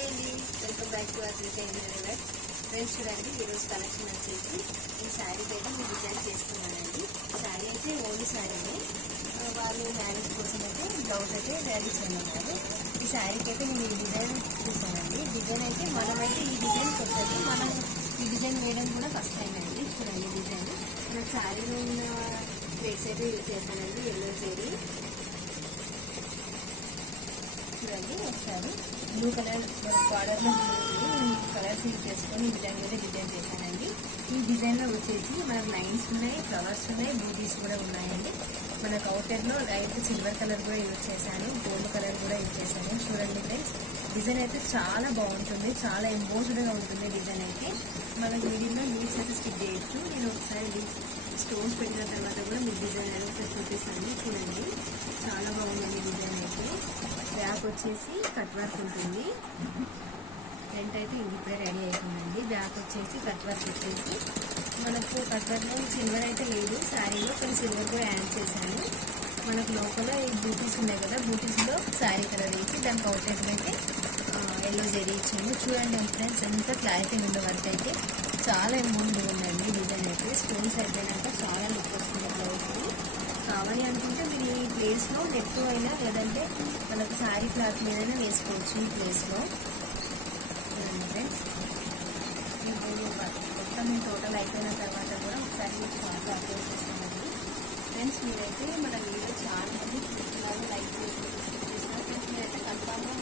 Hi అండి, welcome back to our friends. చూడండి, ఈరోజు కలెక్షన్ వచ్చేసి ఈ శారీకి అయితే నేను డిజైన్ చేస్తున్నానండి. శారీ అయితే ఓన్లీ శారీనే, వాళ్ళు మ్యారేజ్ కోసం అయితే బ్లౌజ్ అయితే రెడీ చేయమన్నారు. ఈ శారీకి అయితే నేను ఈ డిజైన్ చూసానండి. డిజైన్ అయితే మనమైతే ఈ డిజైన్ కొత్తది, మనం ఈ డిజైన్ వేయడం కూడా ఫస్ట్ టైం అండి. చూడండి డిజైన్ మన శారీలో ఉన్న ప్లేట్స్ అయితే యూజ్ చేశానండి. ఎల్లో జరీ చూడండి, ఒకసారి బ్లూ కలర్ బార్డర్లో కలర్స్ యూజ్ చేసుకొని ఈ విధంగా అయితే డిజైన్ చేశానండి. ఈ డిజైన్లో వచ్చేసి మనకు లైన్స్ ఉన్నాయి, ఫ్లవర్స్ ఉన్నాయి, బూటీస్ కూడా ఉన్నాయండి. మనకు అవుటర్లో లైట్ సిల్వర్ కలర్ కూడా యూజ్ చేశాను, గోల్డ్ కలర్ కూడా యూజ్ చేశాను. చూడండి ఫ్రెండ్స్, డిజైన్ అయితే చాలా బాగుంటుంది, చాలా ఎంబోస్డ్గా ఉంటుంది. డిజైన్ అయితే మనకు వీడియోలో లీవ్స్ అయితే స్టిక్ చేయొచ్చు. నేను ఒకసారి స్టోన్స్ పెట్టిన తర్వాత కూడా మీకు డిజైన్ అయితే చూపిస్తాను. చూడండి, చాలా బాగుందండి డిజైన్ అయితే. బ్యాక్ వచ్చేసి కట్ వర్క్ ఉంటుంది. ఫ్రంట్ అయితే ఇప్పుడే రెడీ అవుతుందండి. బ్యాక్ వచ్చేసి కట్ వర్క్ వచ్చేసి మనకు కట్ వర్క్లో సిల్వర్ అయితే లేదు, శారీలో కొన్ని సిల్వర్ కూడా యాడ్ చేశాను. మనకు లోపల ఈ బూటీస్ ఉన్నాయి కదా, బూటీస్లో శారీ కలర్ వేసి దానికి అవుట్లైన్ అయితే ఎల్లో జరీ ఇచ్చాము. చూడండి ఫ్రెండ్స్, ఎంత క్లారిటీ ఉండే వర్క్ అయితే చాలా అమౌంట్ ఉందండి. డిజైన్ అయితే స్టోన్స్ అయిపోయినాక చాలా లుక్ వస్తుంది బ్లౌజ్కి. కావాలి అనుకుంటే మీరు ఈ ప్లేస్లో నెట్ అయినా లేదంటే మనకు శారీ క్లాత్ మీదైనా వేసుకోవచ్చు. ఈ ప్లేస్లో చూడండి ఫ్రెండ్స్, మొత్తం మీ టోటల్ అయిపోయిన తర్వాత కూడా ఒకసారి మీకు షార్ట్ అప్లోడ్ చేస్తామండి. ఫ్రెండ్స్, మీరైతే మన వీడియో చాలా మంది చూస్తున్నారు, లైక్ చేస్తున్నారు. ఫ్రెండ్స్, మీరైతే కన్ఫామ్గా